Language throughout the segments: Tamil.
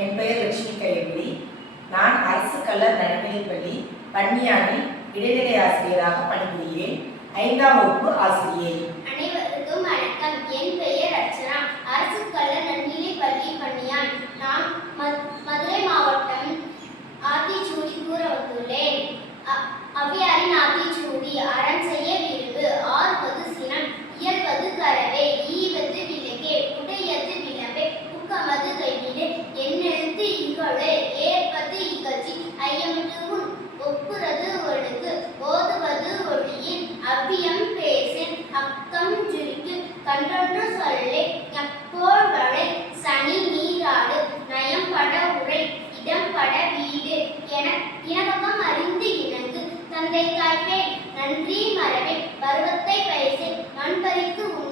என் பெயர் லட்சுமி கையகுடி நான் அரசு கல்லர் நடுநிலைப்பள்ளி பன்னியானில் இடைநிலை ஆசிரியராக பணிபுரிகிறேன். ஐந்தாம் வகுப்பு ஆசிரியை. அனைவருக்கும் வணக்கம். என் பெயர் அர்ச்சனா. அரசு கல்லர் நடுநிலைப் பள்ளி பணியான் நான் மதுரை மாவட்டம் ஆத்திச்சூடி கூற வந்துள்ளேன் அ- ஆத்திச்சூடி அரண் சுருக்கு கண்டொன்று சொல்லே எப்போல் வளை சனி நீராடு நயம்பட உரை இடம்பட வீடு என இனவகம் அறிந்து இணங்கு தந்தை காய்ப்பேன் நன்றி மரபே பருவத்தை பயிசே மண்பறிக்கு உண்டு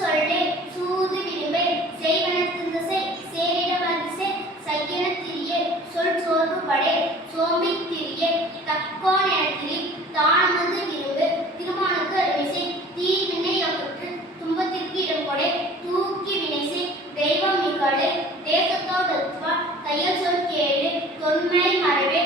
சொல்லே சூது விரும்பே திரிய சொல் சோர்வு படே சோம்பி திரிய தக்கோன் எனத்திரி தானமது விரும்பு திருமணக்கு அருமிசை அகற்று துன்பத்திற்கு இடம் தூக்கி வினைசை தெய்வம் மிகழே தேசத்தோடத்துவா தையல் சொல் கேளு தொன்மை மறைவே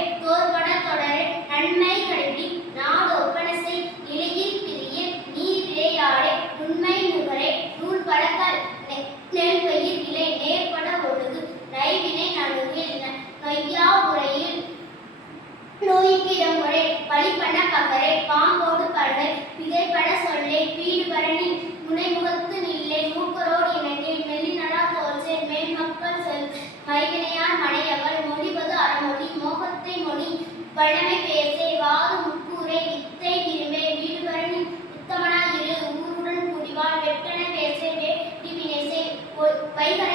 வழிபட பகரை பாம்போடு படை மிகைப்பட சொல்லே வீடு பரணி முனைமுகத்து நில்லை மூக்கரோடு இணங்கி மெல்லினடா தோல்சே மேன்மக்கள் செல் மைவினையார் மனையவள் மொழிவது அறமொழி மோகத்தை மொழி பழமை பேசே வாது முக்கூரை வித்தை விரும்பே வீடு பரணி உத்தமனாயிரு ஊருடன் குடிவாள் வெட்டன பேசே வேட்டி வினைசே வைகரை